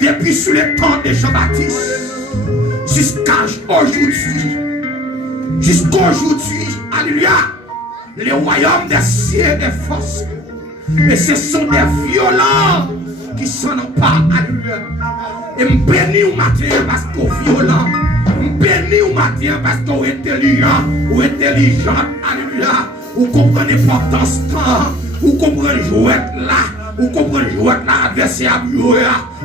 Depuis sous le temps de Jean-Baptiste jusqu'à aujourd'hui, alléluia, le royaume des cieux et des forces, mais ce sont des violents qui s'en emparent, alléluia. Et me bénis au matin parce qu'on est violent, me bénis au matin parce qu'on est intelligent ou intelligente, alléluia. Vous comprenez l'importance de temps, vous comprenez jouer là, vous comprenez jouer là, adversaire,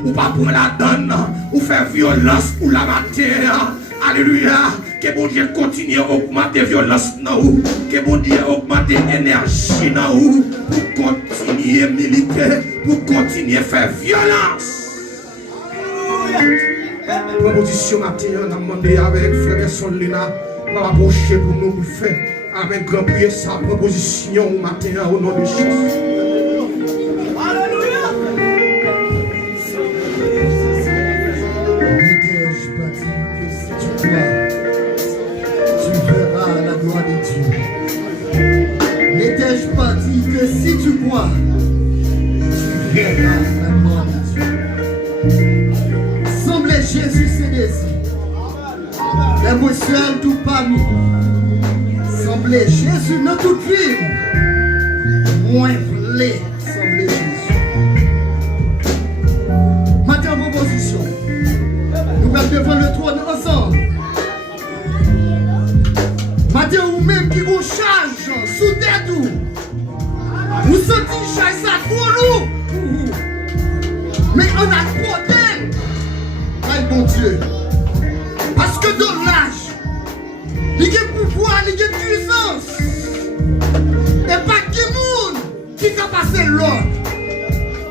ou pas prendre la donne, ou faire violence pour la matière. Alléluia. Que bon Dieu continue à augmenter la violence dans vous. Que bon Dieu augmente l'énergie dans vous. Pour continuer à militer, pour continuer à faire violence. Proposition matin, on a demandé avec frère Solina, on va approcher pour nous faire avec grand prière sa proposition matin au nom de Jésus. Semblait Jésus ses désirs. Les moisselles tout parmi. Semblait Jésus dans toute vie. Moins voulait sembler Jésus. Matin en proposition. Nous allons devant le trône ensemble. Matin ou même qui vous charge sous tête tout. Vous sentez charge ça trop lourd. Mais on a le problème. Aïe bon Dieu. Parce que dans l'âge, il y a pouvoir, il y a puissance. Et pas de monde qui a passé l'ordre.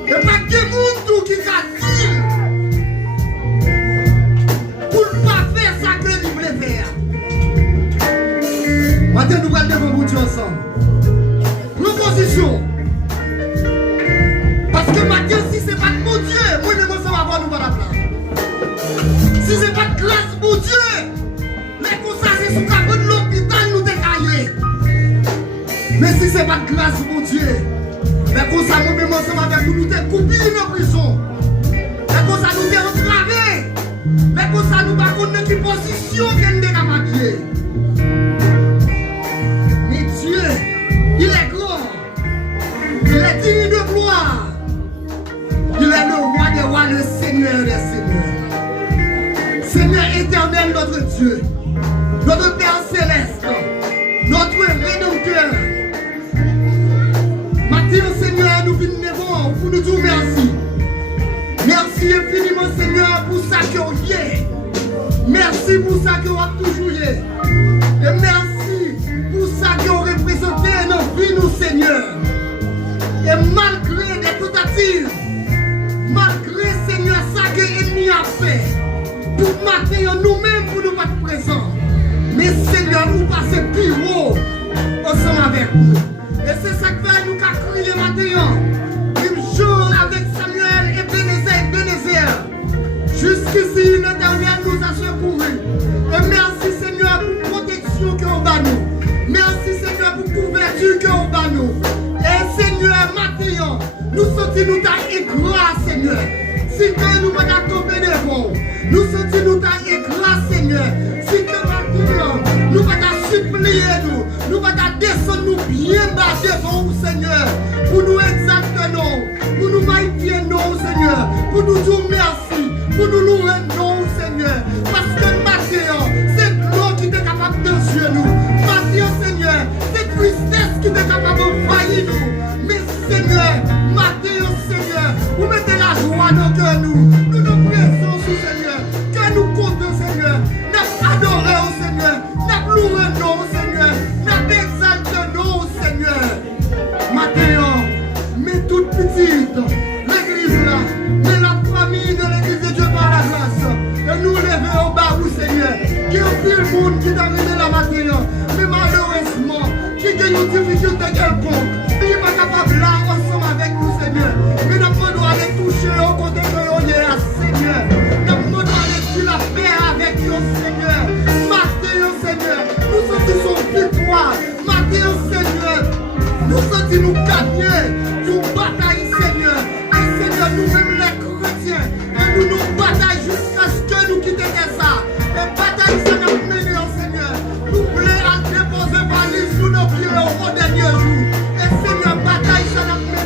Et pas de monde qui a dit pour ne pas faire ça que il voulait faire. Maintenant, nous allons devant vous ensemble. Proposition. Parce que maintenant, si ce n'est pas de mon Dieu, moi, je ne sais pas nous la place. Si ce n'est pas de grâce, mon Dieu, les conseils sont capables de l'hôpital, nous décailler. Mais si ce n'est pas de grâce, mon Dieu, les conseils, nous, même ensemble avec nous, nous découpés en prison. Les conseils, nous entravés. Les conseils, nous, par contre, dans quelle position qu'elle n'est pas habillée. Mais Dieu, il est grand. Il est digne de gloire. Il est le roi des rois, le Seigneur des seigneurs. Seigneur éternel, notre Dieu, notre Père céleste, notre Rédempteur. Maintenant, Seigneur, nous venons devant pour nous dire merci. Merci infiniment, Seigneur, pour ça que vous êtes. Merci pour ça que vous avez toujours été. Et merci pour ça que vous représentez nos vies, nous, Seigneur. Et malgré des tentatives, malgré, Seigneur, ça que l'ennemi a fait, pour mater nous-mêmes pour nous pas présents. Mais Seigneur, nous passons plus haut ensemble avec nous. Et c'est ça que fait nous qu'à crier maintenant. Même jour avec Samuel et Bénézer. Jusqu'ici, l'Éternel nous a secourus. Et merci Seigneur pour la protection que vous avez nous. Merci Seigneur pour la couverture que vous avez nous. Et Seigneur, maintenant, nous sentons nous ta éclat, Seigneur. Si que nous va tomber devant, nous sentons nous ta éclat, Seigneur. Si que maintenant, nous va supplier nous va descendre nous bien bas devant vous, Seigneur, pour nous exalter nous, pour nous magnifier nous, Seigneur, pour nous dire merci, pour nous louer nous, Seigneur. Parce que maintenant, c'est l'eau qui est capable de tuer nous. Maintenant, Seigneur, c'est tristesse qui est capable de faillir nous. Mais Seigneur, maintenant, Seigneur, vous mettez la joie dans cœur nous. Nous nous présents sous Seigneur. Que nous comptons, Seigneur. Nous adorons, Seigneur. Nous louons, Seigneur. Nous exaltons, Seigneur. Maintenant, mais toute petite, l'église là, mais la famille de l'église de Dieu par la grâce. Et nous levons au bas, Seigneur. Qui a pris le monde qui est arrivé là maintenant. Mais malheureusement, qui a une difficulté quelconque. Qui n'est pas capable là ensemble avec nous, Seigneur. Mais nous devons aller toucher au côté de nous, Seigneur. Nous devons aller sur la paix avec nous, Seigneur. Matthieu, Seigneur. Nous sentons victoire. Matthieu, Seigneur. Nous sentons nous gagner. Nous bataille, Seigneur. Et Seigneur, nous-mêmes les chrétiens. Et nous nous bataillons jusqu'à ce que nous quittions ça. Et bataille, ça nous mène, Seigneur. Nous voulons déposer valise sous nos pieds au dernier jour. Et Seigneur, bataille, ça nous mène.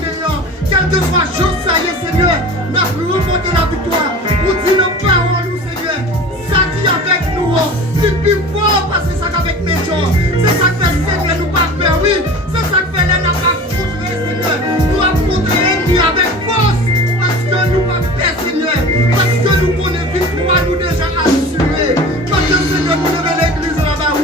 Quel que soit jour, ça y est, Seigneur. Nous avons remporté la victoire. Nous disons nos paroles, nous, Seigneur. Ça qui est avec nous, c'est plus fort parce que c'est ça qu'avec mes gens. C'est ça que fait, Seigneur, nous pas faire, oui. C'est ça que fait, nous n'a pas affronté, Seigneur. Nous affronter l'ennemi avec force. Parce que nous pas faire, Seigneur. Parce que nous connaissons victoire, nous déjà assurés. Parce que, Seigneur, nous levons l'église là-bas,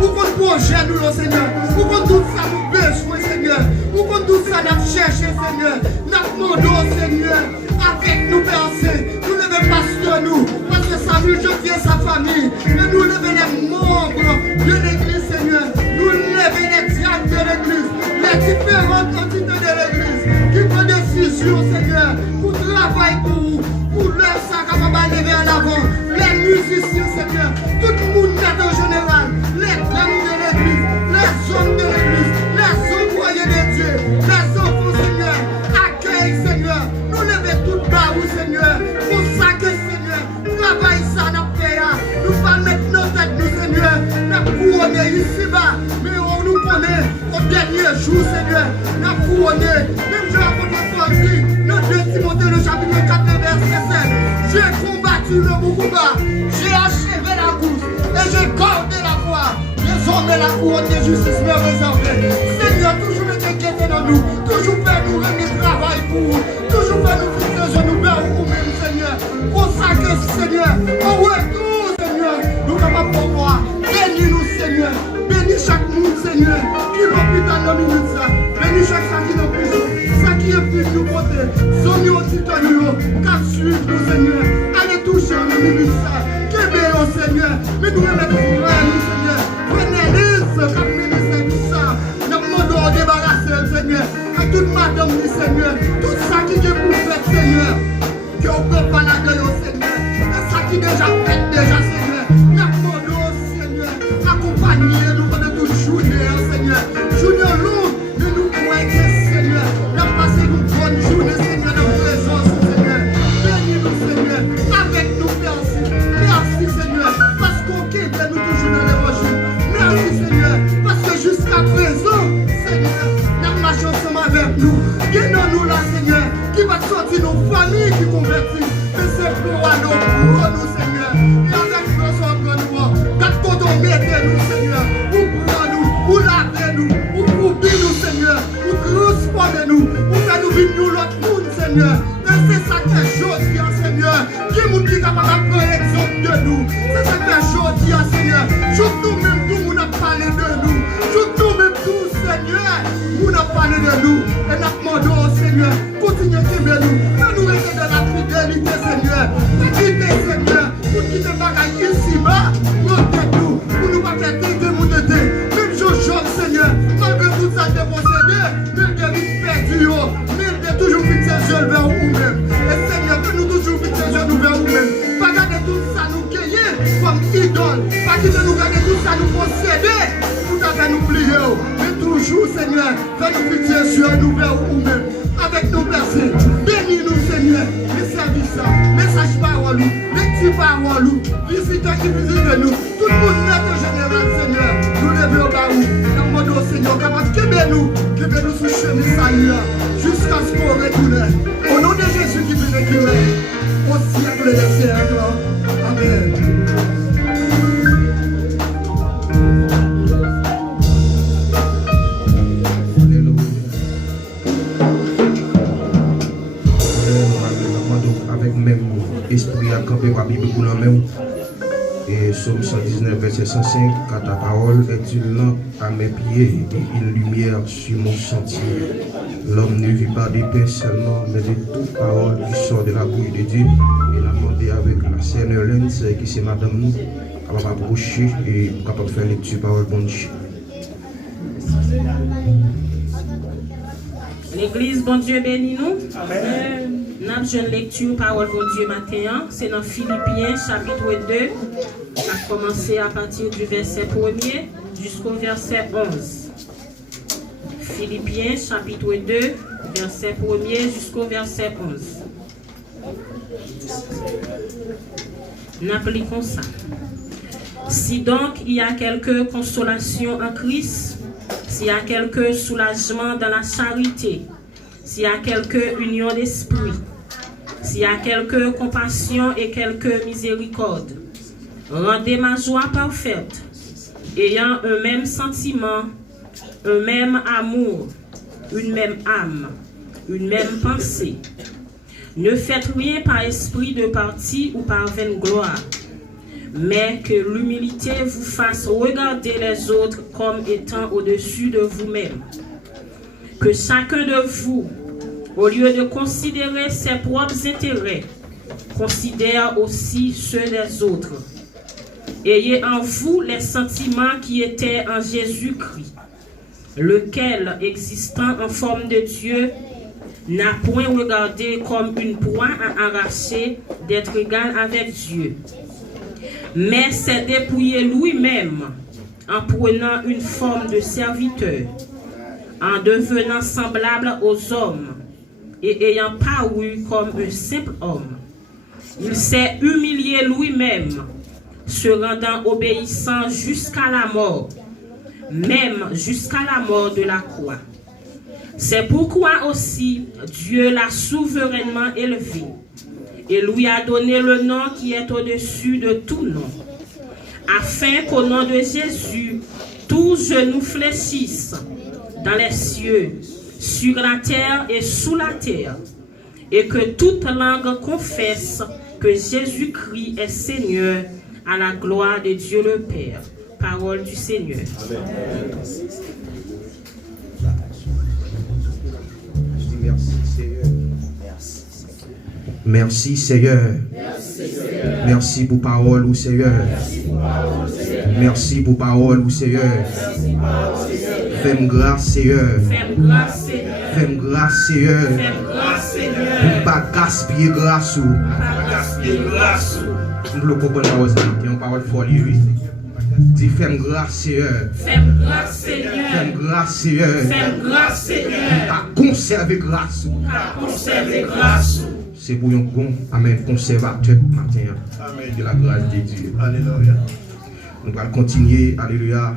où qu'on projette nous, Seigneur. Où qu'on tout ça nous besoin, Seigneur. Où qu'on tout ça nous cherche, Seigneur. Nous demandons, Seigneur, avec nous penser. Nous levons pasteur nous. Parce que Samuel, je tiens sa famille. Et nous levons les membres de l'église, Seigneur. Nous levons les diacres de l'église. Les différentes entités de l'église. Qui prennent décision, Seigneur. Pour travailler pour vous. Pour leur sac à lever en avant. Les musiciens, Seigneur. Tout le monde en général. Les dames de l'église. Les hommes de l'église. Les employés de Dieu. Les enfants, Seigneur. Accueille, Seigneur. Nous levons tout bas, Seigneur. Pour combattu le bon combat. J'ai achevé la course et j'ai gardé la foi. Désormais la couronne de justice me réservée. Seigneur, toujours été guetté dans nous, toujours fait nous rendre travail pour vous, toujours fait nous fixer nous vers vous-même, Seigneur. Pour ça que, Seigneur, au retour, Seigneur, nous capables de voir. Bénis-nous, Seigneur. Bénis chaque monde, Seigneur, qui est l'hôpital dans le minute ça. Bénis chaque ça qui est en prison, ça qui est plus nous côté. Somme au titre de nous, qu'à suivre nous, Seigneur. Allez toucher dans le minute ça. Que bénis, Seigneur. Mais nous remettons frère, nous, Seigneur. Prenez l'île, comme ministre tout ça. Nous demandons de débarrasser, Seigneur. À toute madame du Seigneur. Tout ça qui est pour faire, Seigneur. Que on peut pas la gueule, Seigneur. Et ça qui est déjà fait, Seigneur. Nous demandons, Seigneur. Accompagnez-nous pendant toute journée, Seigneur. Journée longue, mais nous croyons, Seigneur. Nous passons une bonne journée, Seigneur, dans la présence, Seigneur. Bénis-nous, Seigneur. Avec nous, merci. Merci, Seigneur. Parce qu'on quitte nous toujours dans l'évangile. Merci, Seigneur. Parce que jusqu'à présent, Seigneur, nous marchons ensemble avec nous. Guéris-nous là, Seigneur. Qui va sortir nos familles qui convertissent. Mais c'est pour nous, Seigneur. Et avec nous, quand on mettez-nous, Seigneur, pour prendre-nous, pour laver-nous, pour couvrir-nous, Seigneur, pour transformer-nous, pour faire nous vivre nous l'autre monde, Seigneur. Et c'est ça que je Seigneur, qui nous dit capable de prendre exemple de nous. C'est ça que je dis, Seigneur. Juste nous-mêmes, nous avons parlé de nous. Juste nous-mêmes, tout, Seigneur, nous avons parlé de nous. Et nous demandons, Seigneur, continuez à aimer nous. Nous rester dans la fidélité, Seigneur. Quittez, Seigneur, pour quitter les bagages ici-bas. Nous, pour nous pas faire tenter mon été. Même chose, Seigneur, malgré tout ça de posséder, mais de vite perdu, mais de toujours fixer les yeux vers vous-même. Et Seigneur, que nous toujours fixer les yeux vers vous-même. Pas garder tout ça nous gagner comme idole. Pas quitter nous garder tout ça nous posséder. Tout à fait nous plier. Mais toujours, Seigneur, fais nous fixer les yeux vers vous-même. Avec nos personnes, bénis-nous, Seigneur, les services, message parole, les petits paroles, visiteurs qui visitent nous, tout le monde en général, Seigneur, nous levons au bas où, nous demandons au Seigneur, capable de nous sous chemin salut, jusqu'à ce qu'on retourne. Au nom de Jésus qui vient de au siècle des siècles. Amen. Esprit à camper par Bible pour nous-mêmes. Et Psaume 119, verset 105, car ta parole est une lampe à mes pieds et une lumière sur mon sentier. L'homme ne vit pas de pain seulement, mais de toute parole qui sort de la bouche de Dieu. Et la demandé avec la sœur Lenz, qui c'est madame nous, capable d'approcher et capable de faire lecture parole bon Dieu. L'église, bon Dieu, bénis nous. Amen. Nous avons une lecture, parole bon Dieu matin. C'est dans Philippiens, chapitre 2. On a commencé à partir du verset 1er jusqu'au verset 11. Philippiens, chapitre 2, verset 1er jusqu'au verset 11. Nous appliquons ça. Si donc il y a quelque consolation en Christ, s'il y a quelque soulagement dans la charité, s'il y a quelque union d'esprit, s'il y a quelque compassion et quelque miséricorde, rendez ma joie parfaite, ayant un même sentiment, un même amour, une même âme, une même pensée. Ne faites rien par esprit de parti ou par vaine gloire, mais que l'humilité vous fasse regarder les autres comme étant au-dessus de vous-même. Que chacun de vous, au lieu de considérer ses propres intérêts, considère aussi ceux des autres. Ayez en vous les sentiments qui étaient en Jésus-Christ, lequel, existant en forme de Dieu, n'a point regardé comme une proie à arracher d'être égal avec Dieu, mais s'est dépouillé lui-même en prenant une forme de serviteur, en devenant semblable aux hommes et ayant paru comme un simple homme. Il s'est humilié lui-même, se rendant obéissant jusqu'à la mort, même jusqu'à la mort de la croix. C'est pourquoi aussi Dieu l'a souverainement élevé et lui a donné le nom qui est au-dessus de tout nom, afin qu'au nom de Jésus, tous genoux fléchissent dans les cieux, sur la terre et sous la terre, et que toute langue confesse que Jésus-Christ est Seigneur, à la gloire de Dieu le Père. Parole du Seigneur. Amen. Je dis merci Seigneur. Merci Seigneur. Merci pour parole ou Seigneur. Merci pour parole ou Seigneur. Fais-moi grâce Seigneur. Fais-moi grâce Seigneur. Pour pas gaspiller grâce ou. Nous le comprenons aussi. Il y a une parole folle lui. Dis fais-moi grâce Seigneur. Fais-moi grâce Seigneur. Fais-moi grâce Seigneur. Fais-moi grâce Seigneur. Pour conserver grâce. Conserver grâce. C'est pour un bon amen conservateur matin. Amen. De la grâce de Dieu. Alléluia. Nous allons continuer, alléluia.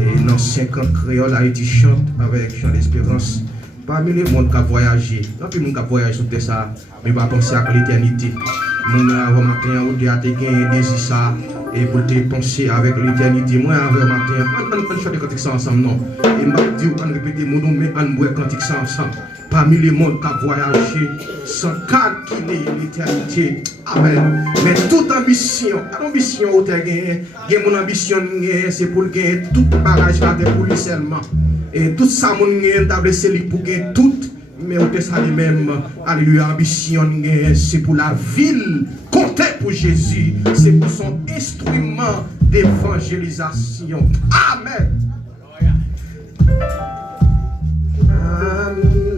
Et dans 50 créoles, Haïti chante avec chant d'espérance. Parmi les mondes qui ont voyagé, non plus les gens qui ont voyagé sur ça, mais pas penser à l'éternité. Mon avant matin, on a gagné des ça et pour te penser avec l'éternité. Moi, avant matin, on chante cantique ça ensemble, non. Et m'a dit, on répète mon nom, mais on boit cantique ça ensemble. Parmi les mondes qui ont voyagé, sans calculer l'éternité. Amen. Mais toute ambition où tu as gagné, mon ambition, c'est pour gagner tout bagage là pour lui seulement. Et tout ça, mon gagné, c'est pour gagner tout. Mais on te salue même, alléluia, ambition, c'est pour la ville, compter pour Jésus, c'est pour son instrument d'évangélisation. Amen.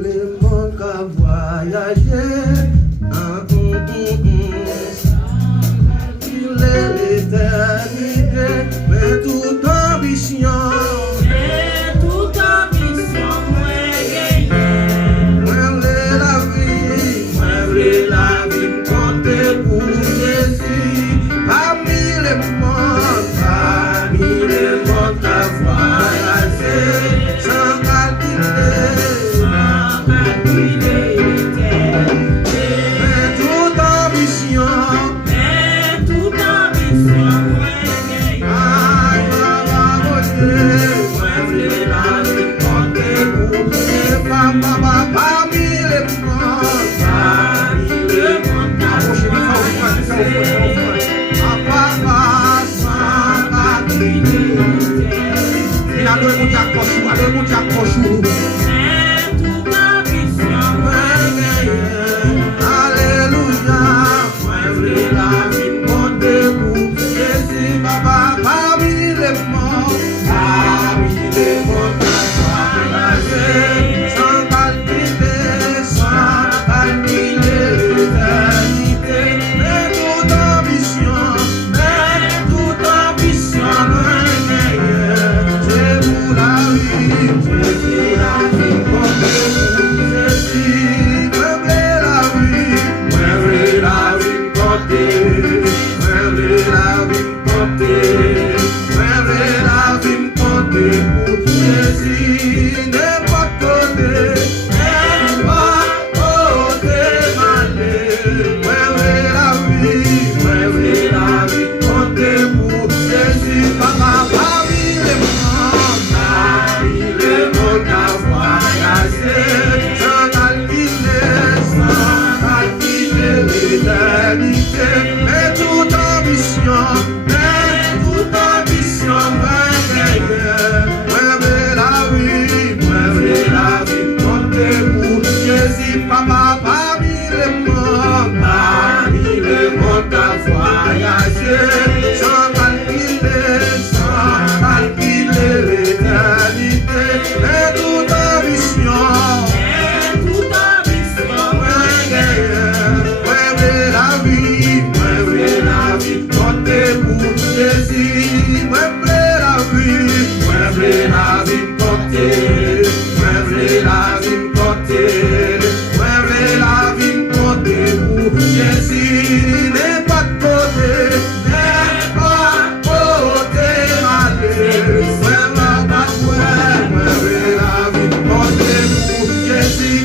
Les mondes qui voyagé, il est l'éternité, mais toute ambition.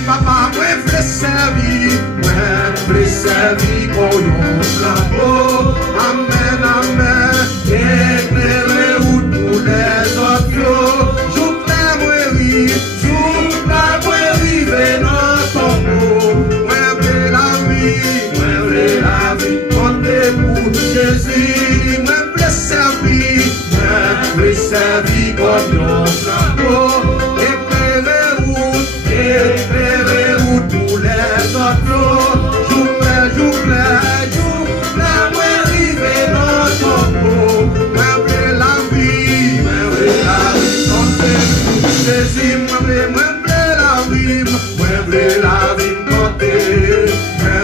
Papa, moi, je servi comme flambeau. Amen, amen. Éclairez route pour les autres. Joue la moirie, joue la moirie, venant ton mot. Moi, veux la vie, comptez pour Jésus. Moi, veux servir, comme nos flambeaux. Éclairez route pour les autres. Joue la moirie, venant ton mot. Moi, veux la vie, comptez pour Jésus. Moi, veux la vie, comptez. Moi,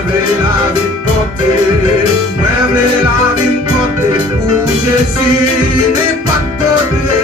veux la vie, comptez. Moi, veux la vie, comptez pour Jésus. N'est pas côté.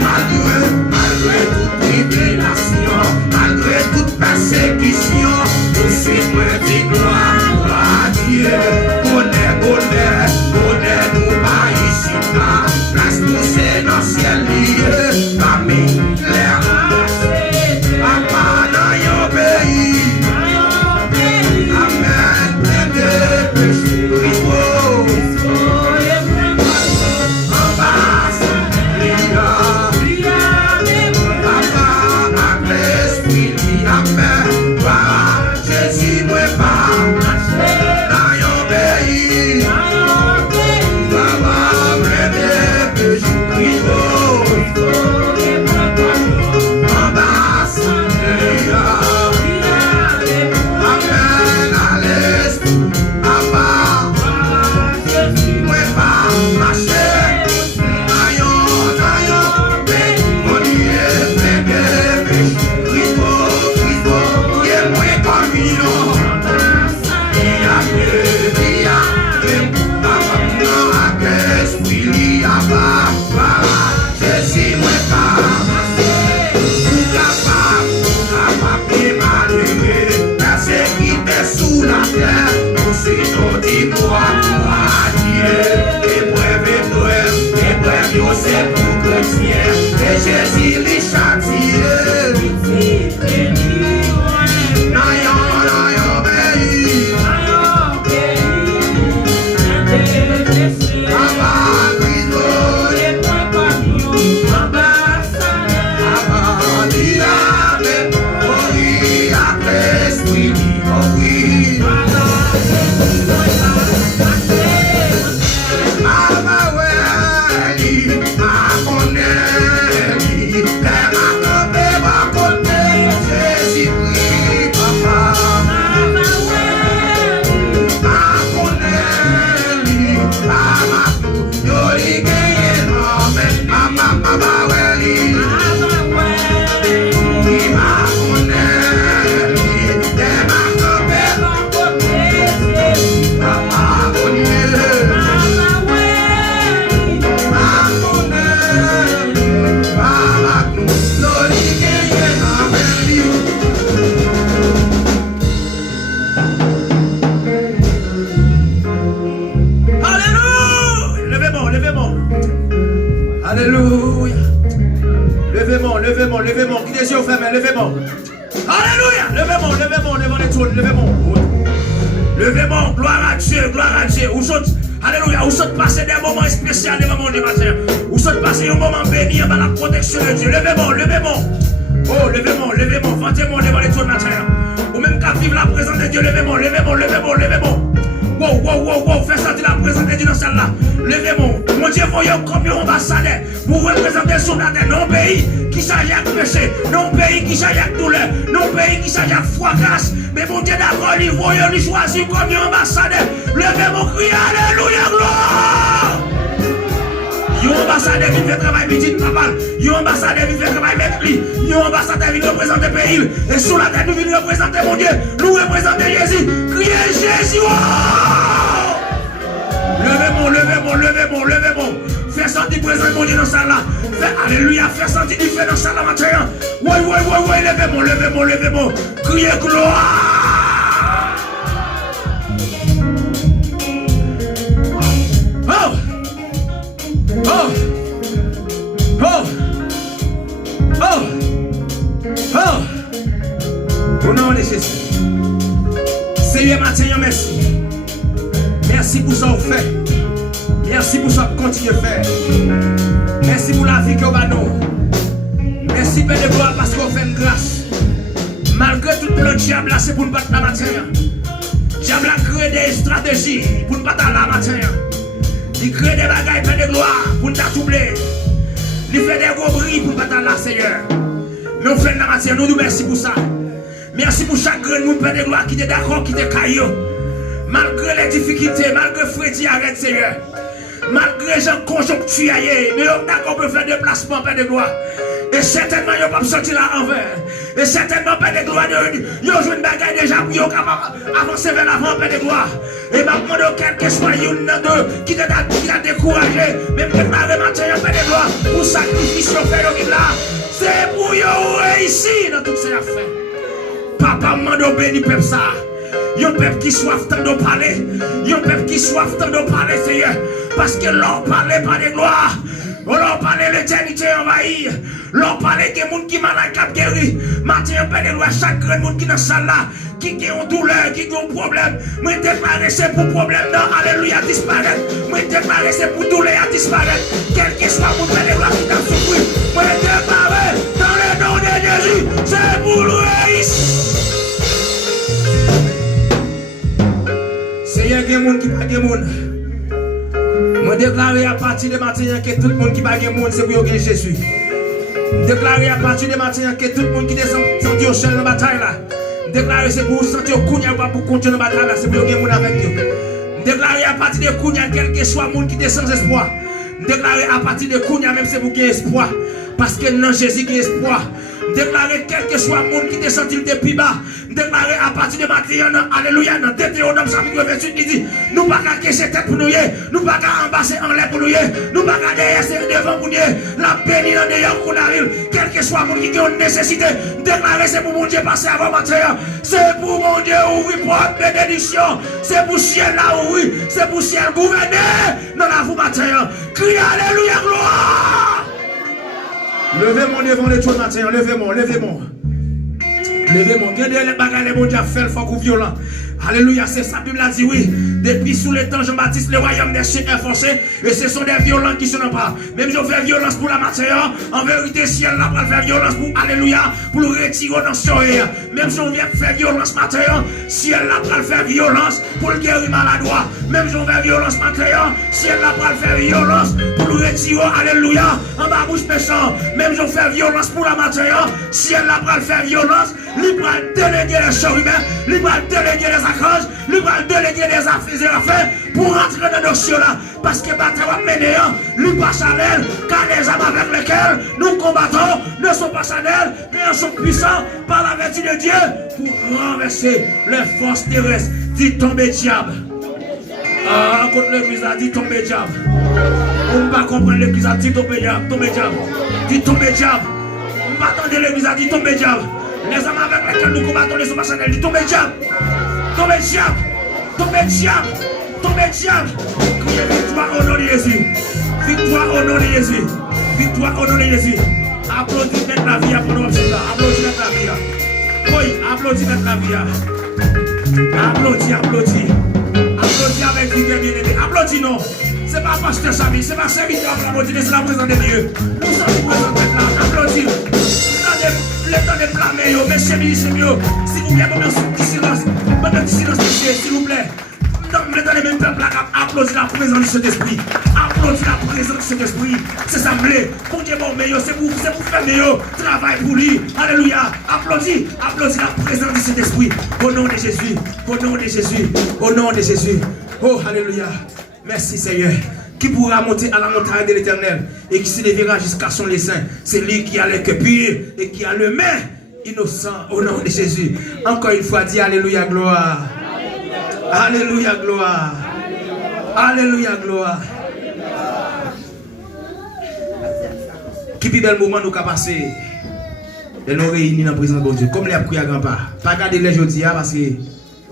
Malgré esprit li a pas. Jésus moi pas. Ou capable d'émaner. Persécuté sous la terre. Nous sinon dis-moi, Dieu. Épreuve, yo c'est pour chrétien. Et Jésus li châtie. Levez-moi, qui les yeux fermés, levez-moi. Alléluia, levez-moi, devant les trônes, levez-moi, gloire à Dieu, Vous sautez, alléluia, vous sautez passer des moments spéciaux devant mon matin. Vous sautez passer un moment béni dans la protection de Dieu. Levez-moi. Oh, levez-moi, vantez-moi devant les trônes matin. Ou même qu'à vivre la présence de Dieu, levez-moi. Wow, fais sortir la présence de Dieu dans celle-là. Levez-moi. Mon Dieu, voyez comme un ambassadeur pour représenter son terre. Non pays qui s'agit avec péché, non pays qui s'agit avec douleur, non pays qui s'agit avec foi grâce. Mais mon Dieu, d'accord, il voyait, il choisit comme un ambassadeur. Levez-moi, criez, alléluia, gloire. Yon ambassadeur qui fait travail petit normal. Yon ambassadeur qui fait travail avec lui. Yon ambassadeur qui représente le pays. Et sur la terre, nous venons représenter mon Dieu. Nous représentons Jésus. Criez Jésus. Levez-moi. Fais sortir présent mon Dieu dans ça là. Alléluia. Fais sortir du feu dans ça là maintenant. Oui. Levez-moi. Criez gloire. Au nom de Jésus. Seigneur, Mathieu, merci. Merci pour ça que vous faites. Merci pour ça que vous continuez à faire. Merci pour la vie que vous avez. Merci, Père de gloire, parce que vous faites une grâce. Malgré tout le diable, c'est pour ne pas la matière. Le diable a créé des stratégies pour ne pas la matière. Il crée des bagailles, Père de gloire, pour ne pas troubler. Il fait des gros bris pour ne pas la Seigneur. Mais on fait de la matière, nous merci pour ça. Merci pour chaque grain de Père de gloire qui est d'accord, qui est caillou. Malgré les difficultés, malgré Freddy arrête Seigneur. Malgré les gens conjoncturés, mais on d'accord pour faire des placements, Père de gloire. Et certainement, ils ne vont pas sortir là envers. Et certainement, Père de gloire, ils ont joué une bagaille déjà pour qu'ils avancer vers l'avant, Père de gloire. Et ma demande quel que soit une d'eux qui t'a découragé, même que ma matin, Père de gloire, pour sacrifice qu'on fait là, c'est pour vous réussir dans toutes ces affaires. Papa m'a béni peuple ça. Yon peuple qui soif tant de parler. Yon peuple qui soif tant de parler, Seigneur. Parce que l'on parlait pas de gloire. L'on parlait l'éternité envahie. L'on parlait des gens qui malades qui guéri. Maintenant, Père de gloire, chaque monde qui est dans la salle là, qui a une douleur, qui a un problème. Moi, je déclare c'est pour problème. Non, alléluia, disparaître. Moi, je déclare c'est pour douleur, disparaître. Quel que soit mon Père de gloire qui t'a souffert. Moi, je déclare dans le nom de Jésus, c'est pour le réussir. Seigneur, il y a des gens qui ne sont pas. Je déclare à partir de maintenant que tout le monde qui n'a pas de c'est pour Jésus. Je déclare à partir de maintenant que tout le monde qui descend au chien dans la bataille là. Je déclare c'est pour sentir au Kounia pour continuer la bataille là, c'est pour Jésus avec Dieu. Je déclare à partir de Kounia, quel que soit le monde qui descend sans espoir. Je déclare à partir de Kounia, même c'est pour qu'il y ait espoir. Parce que dans Jésus, il y a espoir. Déclarer quel que soit le monde qui te senti depuis bas. Déclarer à partir de matin, alléluia, dans Deutéronome chapitre 28 qui dit, nous pas qu'à cacher tête pour nous, nous pas qu'à embasser en l'air pour nous, nous pas qu'à derrière devant pour nous, la bénie dans d'ailleurs qu'on arrive, quel que soit le monde qui a une nécessité, déclarer c'est pour mon Dieu passer avant matin, c'est pour mon Dieu ouvrir porte bénédiction, c'est pour ciel là ouvrir, c'est pour ciel gouverner dans la vous matin. Crie alléluia, gloire. Levez-moi devant les choses matin, levez-moi. Levez-moi, regardez les bagages, les bon Dieu fait le fort violent. Alléluia, c'est ça, la Bible a dit oui. Depuis sous les temps Jean-Baptiste, le royaume des cieux est forcé. Et ce sont des violents qui sont pas. Même si on fait violence pour la matière, en vérité, ciel là va faire violence pour, alléluia, pour le retirer dans ce soleil. Même si on vient faire violence matière, ciel là va faire violence pour le guérir maladroit. Même si on fait violence matière, ciel là va faire violence pour le retirer, alléluia, en bas bouche méchant. Même si on fait violence pour la matière, ciel là va faire violence, il va déléguer les chérubins, il va déléguer les archanges, il va déléguer les affaires pour rentrer dans nos cieux là. Parce que bataille va mener, lui pas charnel, car les âmes avec lesquelles nous combattons ne sont pas charnels, mais elles sont puissants par la vertu de Dieu pour renverser les forces terrestres. Dit tomber diable. Contre l'église a dit tomber diable. On ne peut pas comprendre l'église a dit tomber diable. Dit tomber diable. On ne peut pas attendre l'église a dit tomber diable. Les âmes avec lesquelles nous combattons ne sont pas charnels. Dit tomber diable. Tomber diable. Tomber diable. Tomber diable. Criez victoire au nom de Jésus. Victoire au nom de Jésus. Victoire au nom de Jésus. Applaudis mettre la vie pour nous. Applaudis mettre la vie. Oui, applaudis mettre la vie. Applaudis. Applaudis avec vigueur bien aimé. Applaudis non. C'est pas pasteur Samy, c'est pas serviteur pour l'applaudir, c'est la présence de Dieu. Nous sommes présents là. Applaudis. Le temps de blâmer, messieurs, s'il vous plaît, pendant ce petit silence, s'il vous plaît. Non, le temps de même peuple là, applaudis la présence de cet esprit. Applaudis la présence de cet esprit. C'est ça, bon Dieu, bon, mais c'est pour faire meilleur travail pour lui. Alléluia. Applaudis la présence de cet esprit. Au nom de Jésus, au nom de Jésus, au nom de Jésus. Oh, alléluia. Merci Seigneur. Qui pourra monter à la montagne de l'Éternel et qui se lèvera jusqu'à son dessein. C'est lui qui a le cœur pur et qui a le main innocent au nom de Jésus. Encore une fois, dis alléluia, gloire. Alléluia, gloire. Alléluia, gloire. Qui plus bel moment nous avons passé de nous réunir dans la présence de Dieu. Comme les prières à grand-père. Pas garder les jeudis parce que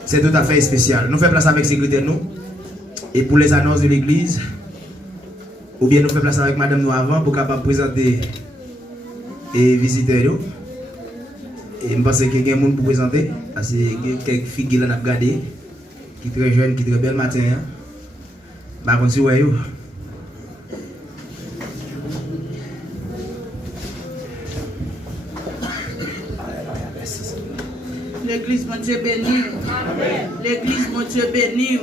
c'est tout à fait spécial. Nous faisons place avec secrétaire nous. Et pour les annonces de l'église, ou bien nous faisons place avec madame nous avant pour capable présenter et visiter nous. Et je pense qu'il y a des gens pour présenter. Parce qu'il y a quelques filles qui l'ont regardé, qui sont très jeunes, qui sont très belles matin. Par contre, si vous voyez, l'église, mon Dieu béni. L'église, mon Dieu béni.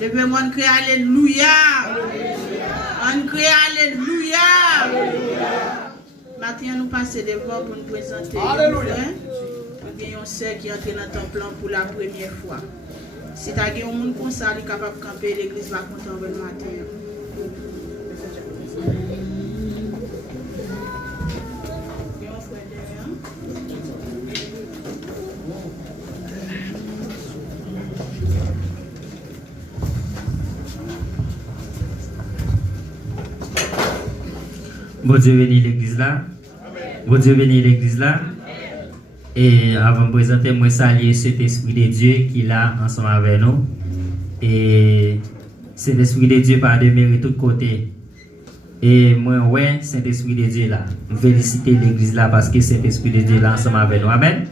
Levez-moi, on crie alléluia. On crie alléluia. Maintenant, nous passons devant pour nous présenter. Alléluia. Nous avons un sœur qui est entré dans ton plan pour la première fois. Si tu as un monde comme ça, il est capable de camper, l'église va compter le matin. Bon Dieu bénit l'église là. Bon Dieu bénit l'église là. Et avant de présenter, moi saluer cet esprit de Dieu qui est là ensemble avec nous. Et cet esprit de Dieu par demeurer de tous côtés. Et moi, ouais, cet esprit de Dieu là. Je félicite l'église là parce que cet esprit de Dieu là ensemble avec nous. Amen.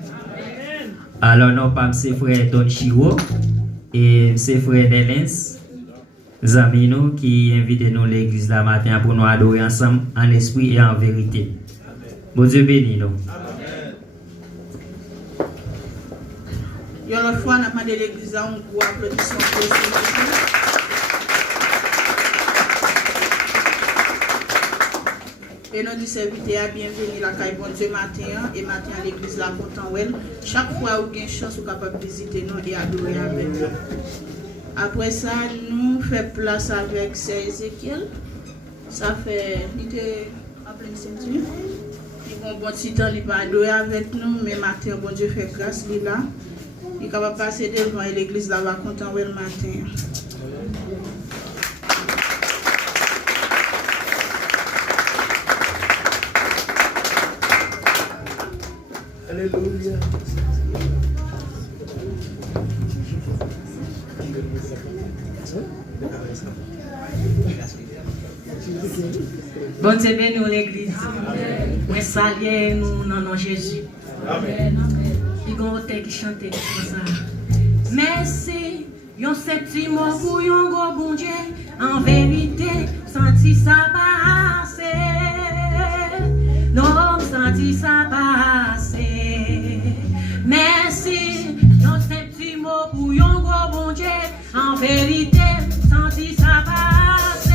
Alors, non, pas mes frères Don Chiro et mes frères Delens. Amis nous qui invitent nous l'église la matin pour nous adorer ensemble en esprit et en vérité. Bon Dieu bénit nous. Il y a une fois, on a demandé l'église à un gros applaudissement pour et nous disons serviteurs bienvenue la caille bon Dieu matin et matin à l'église la content well. Chaque fois où vous avez une chance, vous êtes capable de visiter nous et adorer avec nous. Après ça, nous faisons place avec Sœur Ézéchiel. Ça fait. Il était en pleine ceinture. Il a un bon petit temps, il va adorer avec nous, mais matin, bon Dieu fait grâce, il est là. Il est capable de passer devant l'église là, va content le matin. Alléluia. Bon Dieu béni l'église. Moi saluer nous dans nom Jésus. Amen. Il y a un qui chante comme ça. Merci, yon septime pour yon gros bon Dieu. En vérité, senti ça passer. Non, senti ça passer. Merci, yon septime pour yon gros bon Dieu. En vérité, senti ça passer.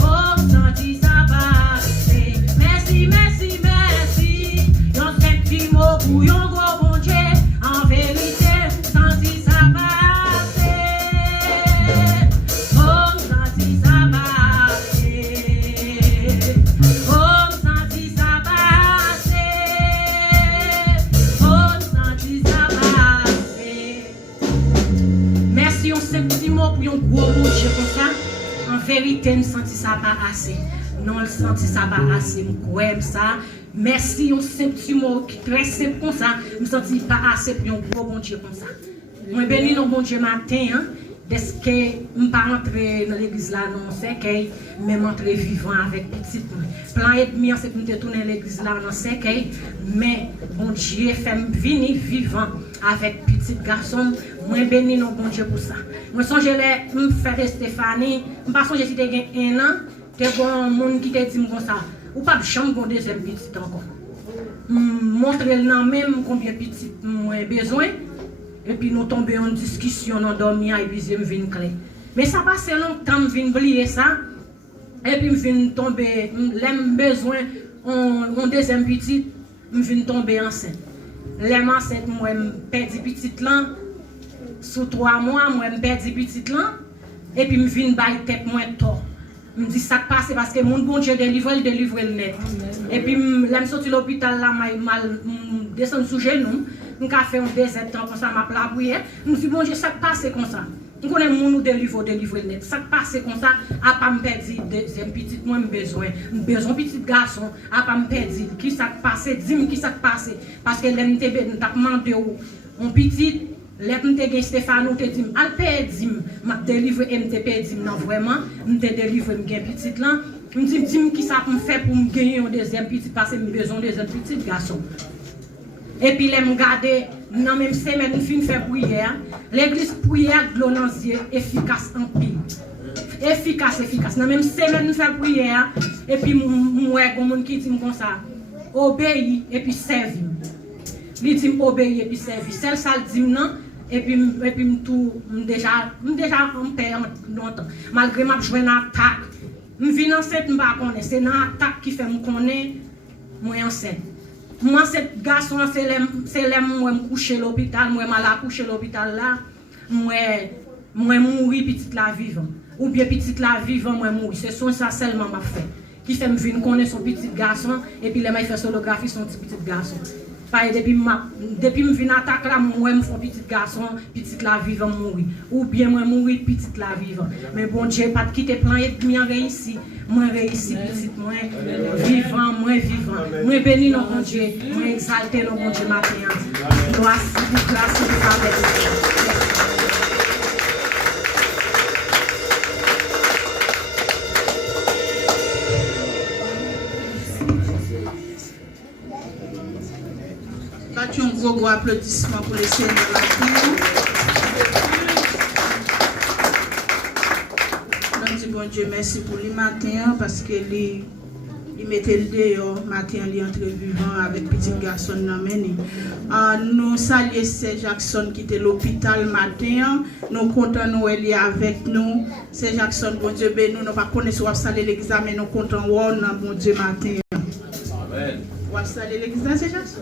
Oh, senti ça passer. Merci, merci, merci. Yon septime pour yon gros bon Dieu. En vérité, senti ça passer. Oh, senti ça passer. Oh, senti ça passer. Oh, senti ça passer. Merci, on senti mot pour yon gros bon Dieu comme ça. En vérité, nous senti ça pas assez. Non, le senti ça pas assez. Nous croyons ça. Merci, on senti mot qui très simple comme ça. Nous senti pas assez pour yon gros bon Dieu comme ça. Moi béni non bon Dieu matin, hein. Dès que je ne pas rentrer dans l'église là, non, c'est que même entrer vivant avec petite. Plan et demi, c'est que nous tourner l'église là, non, c'est que mais bon Dieu fait venir vivant avec petit garçon. Moi béni non bon Dieu pour ça. Moi songe les me faire Stéphanie, me pas songe si tu as un an, tu bon monde qui te dit comme ça. Ou pas de chambre pour deuxième petite encore. Montrer le même combien petit moi besoin. Et puis nous tombons en discussion, nous dormons et puis je me viens clé. Mais ça passe longtemps, je viens oublier ça. Et puis je viens tomber, j'ai besoin en deuxième petite, je viens tomber enceinte. Les enceinte, moi je perds petite là. Sous 3 mois, moi je perds petite là. Et puis je viens bailler tête moins tôt. Je me dis ça passe parce que mon bon Dieu délivre le net. Et puis je sorti de l'hôpital là, je descends sous genou. Je fait un deuxième temps comme ça, ma plat prière. Je me dis, bon Dieu, ça passe comme ça. Je connais mon nous délivre le net. Ça passe comme ça, à pas me perdre deuxième petite, moi j'ai besoin petit garçon, à pas me perdre. Qui ça passe, dis-moi qui ça passe. Parce que l'aime te demandé on petit, l'aime te Stéphane, on te dit, al perdi, m'a délivré et me te perdi, non vraiment, me te délivré me petit là. Je me dis, dis-moi qui ça me fait pour me gagner un deuxième petit, parce que j'ai besoin d'un petit garçon. Et puis, les garder dans la même semaine, nous finissons faire prière. L'église prière de l'onanzier efficace en pile. Efficace. Dans la même semaine, nous faisons prière. Et puis, moi, comme qui dit comme ça, obéis et puis servis. Il dit obéis et puis servis. Celle ça dit non. Et puis, tout, déjà en paix longtemps. Malgré ma joué une attaque. Je viens enceinte, je ne sais pas. C'est une attaque qui fait me connaître, moi enceinte. Moi, cette garçon, c'est là moi coucher l'hôpital, moi mal accoucher l'hôpital là, moi mourir petite la vivant. Ou bien petite la vivant, moi mourir. C'est ça seulement m'a fait. Qui fait me venir connaître son petit garçon et puis les m'a fait sonographie son petit garçon. Depuis me viens attaquer là, moi me font petit garçon, petite la vivant mourir. Ou bien moi mourir petite la vivant. Mais bon Dieu pas quitter plan et puis réussi. Moi réussi petite moi vivant, moi béni non bon Dieu, moi exalté non bon Dieu matin. Gloire grâce de faveur. Un gros applaudissement pour les Seigneur de la vie. Je dis bon Dieu merci pour le matin parce que il mettait le dehors matin il entre vivant avec petit garçon nous saluons C. Jackson qui était à l'hôpital matin. Nous comptons Noël avec nous. C. Jackson bon Dieu béni nous pas connaître ou saluer l'examen nous comptons bon Dieu matin. Amen. Ou saluer l'examen C. Jackson.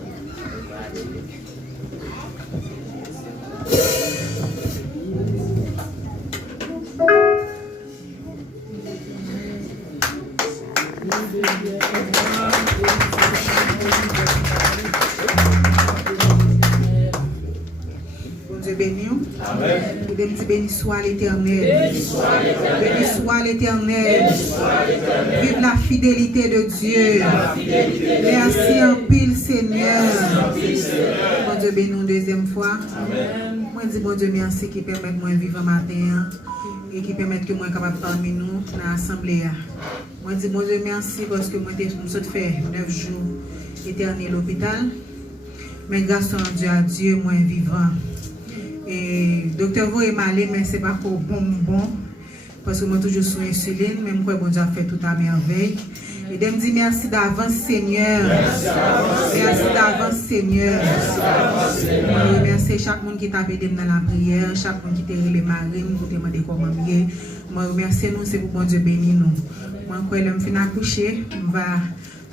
Bon Dieu béni. Béni soit l'Éternel. Béni soit l'Éternel. Vive la fidélité de Dieu. Merci en pile Seigneur. Bon Dieu béni une deuxième fois. Moi dis bon Dieu merci qui permet moi vivre matin et qui permet que moi capable parmi nous dans l'assemblée. Moi dis bon Dieu merci parce que moi j'ai fait 9 jours éternel à l'hôpital. Mais grâce à Dieu moi vivant. Et docteur Vo est malé mais c'est pas pour bon parce que moi toujours sous insuline même quoi bon Dieu a fait tout à merveille. Et de me dire merci d'avance Seigneur. Merci d'avance Seigneur. Je remercie chaque monde qui t'a aidé dans la prière, chaque monde qui t'a relé Marie, pour te demander comment mieux. Je remercie nous, c'est pour bon Dieu bénir nous. Moi, quand je vais accoucher, je vais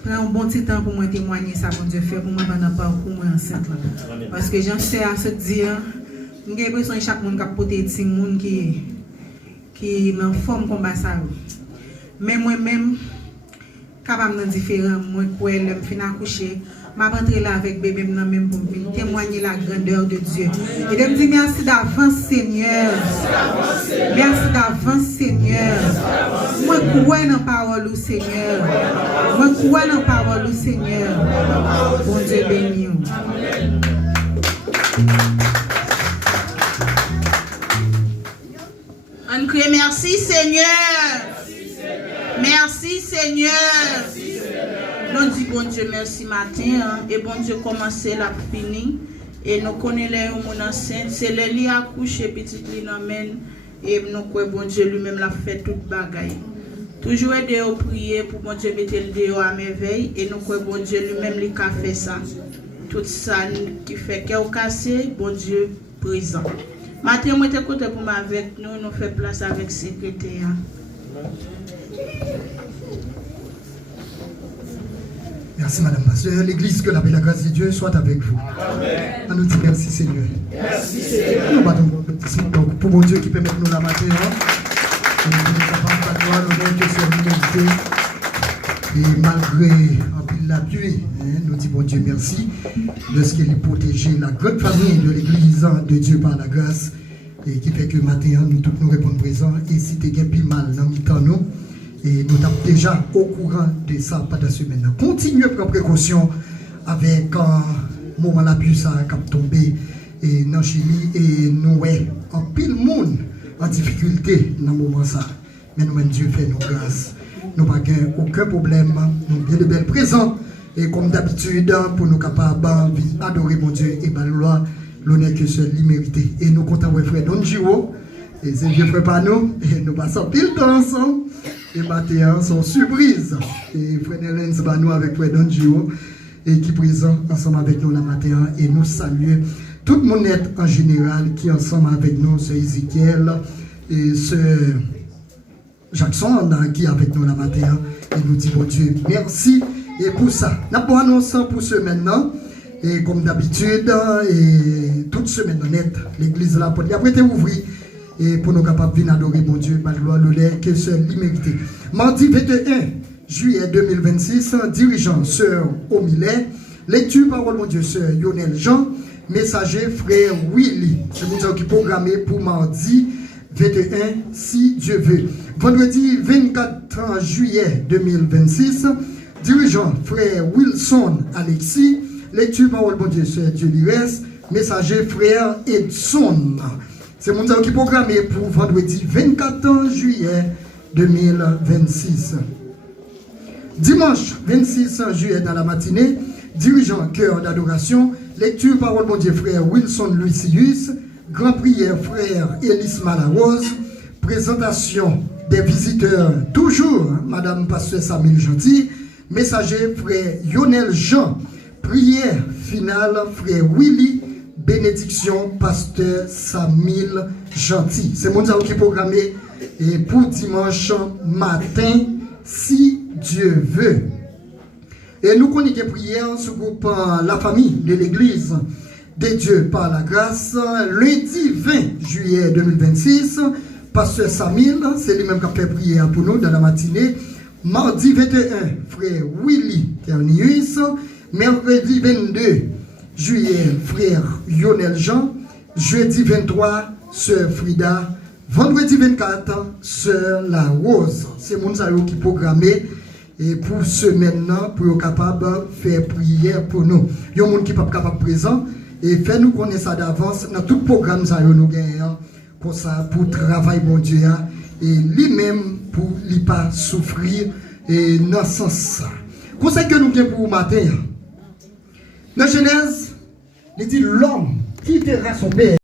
prendre un bon petit temps pour moi témoigner ça bon Dieu fait pour moi pendant le parcours moi enceinte. Parce que j'en sais à se dire, j'ai l'impression que chaque monde qui a porté des monde qui est en forme comme ça. Mais moi-même, capable de différent, moi, quand je vais accoucher, je vais rentrer là avec bébé même pour témoigner la grandeur de Dieu. Et de me dire merci d'avance Seigneur. Merci d'avance Seigneur. Moi, crois dans la parole du Seigneur. Moi, crois dans la parole du Seigneur. Bon Dieu béni. On crie merci Seigneur. Merci Seigneur. Nous disons bon Dieu merci matin et bon Dieu commencer la fini et nous connaissons les gens enceintes c'est les li accoucher petit li n'amène et nous croyons bon Dieu lui-même l'a fait toute bagaille. Toujours aider au prier pour bon Dieu mettre le dehors à merveille et nous croyons bon Dieu lui-même lui a fait ça. Tout ça qui fait qu'au cassé bon Dieu présent. Matin moi t'es côté pour avec nous fait place avec secrétaire. Merci Madame Pasteur. L'église que la paix et la grâce de Dieu soit avec vous. Amen. On nous dit merci Seigneur. Merci Seigneur. Nous battons pour mon Dieu qui permet nous la matin. Et malgré la pluie, nous disons bon Dieu merci de ce qu'il a protégé la grande famille de l'église de Dieu par la grâce et qui fait que matin nous tous nous répondons présents et si tu as plus mal dans le temps nous et nous sommes déjà au courant de ça pendant la semaine. Continuez à prendre précaution avec le moment la pluie ça a tombé et dans chimie et nous en pile monde en difficulté dans le moment ça. Mais nous Dieu fait nos grâces. Nous n'avons aucun problème. Nous avons bien de belles présents. Et comme d'habitude, pour nous capables d'adorer mon Dieu et l'honneur que seul lui mérite. Et nous comptons avec frère Don Giro. Et c'est Dieu frère par nous. Et nous passons pile temps ensemble. Et maintenant, sont surprises. Et frère Nélène se bat nous avec frère Don Giro. Et qui présent ensemble avec nous la matin. Et nous saluons tout le monde en général qui est ensemble avec nous. Ce Ezekiel et ce Jackson qui est avec nous la matin et nous dit bon Dieu merci et pour ça nous avons annoncé pour ce maintenant et comme d'habitude et toute semaine net l'église là pour après été ouvrir et pour nous capables de venir adorer mon Dieu par gloire l'honneur que seul lui mérite. Mardi 21 juillet 2026 dirigeant sœur Omillet lecture parole mon Dieu sœur Yonel Jean messager frère Willy c'est mon Dieu qui est programmé pour mardi 21 si Dieu veut. Vendredi 24 juillet 2026, dirigeant frère Wilson Alexis, lecture parole bon Dieu, Sœur Dieu Lires, messager frère Edson. C'est mon Dieu qui est programmé pour vendredi 24 juillet 2026. Dimanche 26 juillet dans la matinée, dirigeant cœur d'adoration, lecture parole bon Dieu, frère Wilson Lucius, grand prière frère Elis Malarose, présentation des visiteurs, toujours Madame Pasteur Samuel Gentil, messager frère Yonel Jean, prière finale frère Willy, bénédiction pasteur Samuel Gentil. C'est mon Dieu qui est programmé et pour dimanche matin, si Dieu veut. Et nous connaissons des prières sur groupe la famille de l'église de Dieu par la grâce, lundi 20 juillet 2026, pasteur Samuel, c'est lui-même qui a fait prière pour nous dans la matinée. Mardi 21, frère Willy Ternius, Mercredi 22 juillet, frère Lionel Jean. Jeudi 23, sœur Frida. Vendredi 24, sœur La Rose. C'est mon salut qui programmé. Et pour ce maintenant, pour être capable de faire prière pour nous. Il y a des gens qui ne sont pas capables de présent. Et faire nous connaître ça d'avance dans tout programme que nous gagnons. Pour ça, pour travailler, mon Dieu. Et lui-même, pour ne pas souffrir. Et dans ce sens. Conseil que nous gagnons pour le matin. Dans Genèse, il dit l'homme quittera son père.